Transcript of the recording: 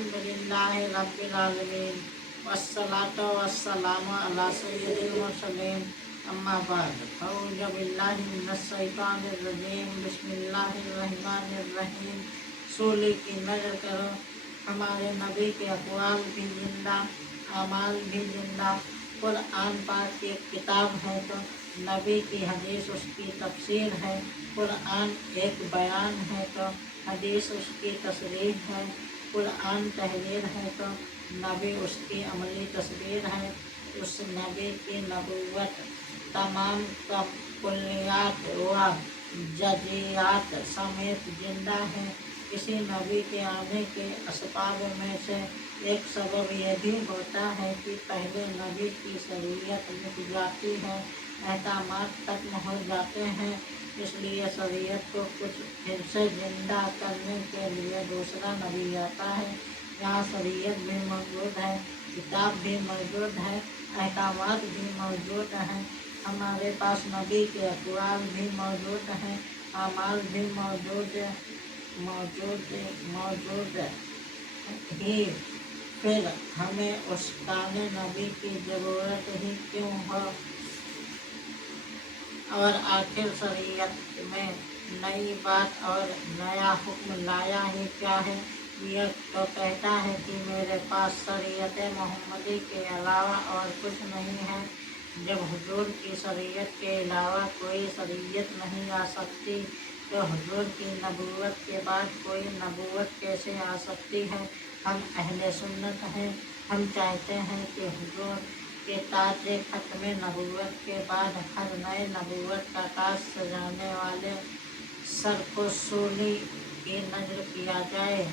अल्हम्दुलिल्लाहि रब्बिल आलमीन वस्सलातु वस्सलामु अला सय्यिदिल मुरसलीन अम्मा बाद औज़ु बिल्लाहि मिनश शैतानिर रजीम बिस्मिल्लाहिर रहमानिर रहीम। सूली की नज़र करो, हमारे नबी के अक़वाल भी जिंदा, अमाल भी जिंदा। कुरान पाक की एक किताब है तो नबी की हदीस उसकी तफसीर है। कुरान एक बयान है तो हदीस उसकी तशरीह है। कुरान तहरीर है तो नबी उसकी अमली तस्वीर है। उस नबी की नबूवत तमाम कुल्लियात व जज़ियात समेत जिंदा है। किसी नबी के आने के असबाब में से एक सबब यह भी होता है कि पहले नबी की शरीयत मिट जाती है, अहकामात खत्म हो जाते हैं, इसलिए शरीयत को कुछ फिर से जिंदा करने के लिए दूसरा नबी आता है। यहाँ शरीयत भी मौजूद है, किताब भी मौजूद है, अहकामात भी मौजूद हैं। हमारे पास नबी के अक़वाल भी मौजूद हैं, अमाल भी मौजूद ही, फिर हमें उस काने नबी की ज़रूरत ही क्यों हो। और आखिर शरीयत में नई बात और नया हुक्म लाया ही क्या है। यह तो कहता है कि मेरे पास शरीयत मोहम्मदी के अलावा और कुछ नहीं है। जब हुजूर की शरीयत के अलावा कोई शरीयत नहीं आ सकती तो हुजूर की नबूवत के बाद कोई नबूवत कैसे आ सकती है। हम अहले सुन्नत हैं, हम चाहते हैं कि हुजूर के ताजे खत्म नबूवत के बाद हर नए नबूवत का ताज सजाने वाले सर को सूली की नज़र किया जाए।